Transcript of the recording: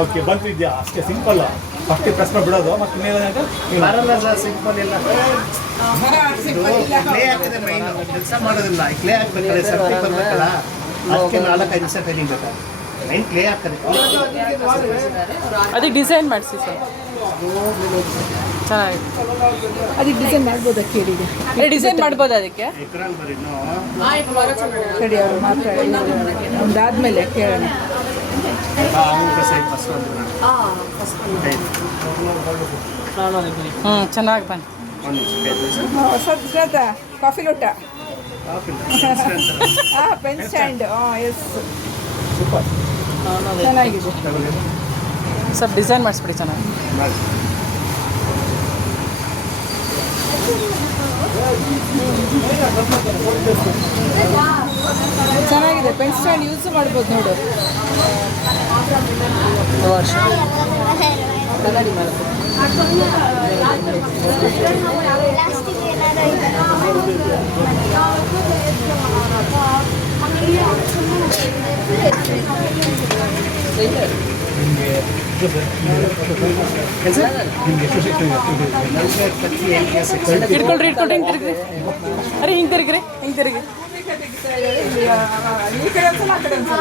Okay ಬಂತಿದ್ಯಾ ಅಷ್ಟೇ simple first press ಮಾಡಿಬಿಡೋದು ಮತ್ತೆ ಬರಲ್ಲ ಸರ್ ಸಿಂಪಲ್ ಇಲ್ಲ ಕ್ಲೇ ಹಾಕಿದ್ರೆ ಮೈನ್ ಕೆಲಸ ಮಾಡೋದಿಲ್ಲ ಕ್ಲೇ ಹಾಕ್ಬೇಕಾದ್ರೆ ಸರ್ತಿ ಬರ್ಬೇಕಲ್ಲ ಅದಕ್ಕೆ 4-5 ದಿವಸ ಕಲಿಬೇಕು ಮೈನ್ ಕ್ಲೇ ಹಾಕ್ತಾರೆ ಅದಕ್ಕೆ ಡಿಸೈನ್ ಮಾಡಿಸಿ ಸರ್ ಚೆನ್ನಾಗಿದೆ. ಅದಕ್ಕೆ ಡಿಸೈನ್ ಮಾಡ್ಬೋದಾ ಕೇಳಿದೆ ಡಿಸೈನ್ ಮಾಡ್ಬೋದು ಅದಕ್ಕೆ ಎಕ್ರಾನ್ ಬರೀನು ಕಡಿ ಅವರು ಮಾತಾಡಿ ಒಂದಾದ್ಮೇಲೆ ಕೇಳೋಣ. ಸೈಡ್ ಫಸ್ಟ್ ಚೆನ್ನಾಗಿ ಬನ್ನಿ. ಹೊಸದ ಕಾಫಿ ಲೋಟ ಪೆನ್ ಸ್ಟ್ಯಾಂಡ್ ಎಸ್ ಸೂಪರ್ ಚೆನ್ನಾಗಿದೆ. ಸ್ವಲ್ಪ ಡಿಸೈನ್ ಮಾಡಿಸ್ಬಿಡಿ ಚೆನ್ನಾಗಿ. ಚೆನ್ನಾಗಿದೆ ಪೆನ್ ಸ್ಟ್ಯಾಂಡ್ ಯೂಸ್ ಮಾಡ್ಬೋದು ನೋಡು. ವರ್ಷ ಇಟ್ಕೊಳ್ರಿ ಇಟ್ಕೊಳ್ರಿ ಹಿಂಗೆ ತಿರುಗ್ರಿ. ಅರೆ ಹಿಂಗೆ ತಿರುಗ್ರಿ ಹಿಂಗೆ ತಿರುಗಿ. ಈ ಕಡೆ ಒಂದ್ಸಲ ಆ ಕಡೆ ಒಂದ್ಸಲ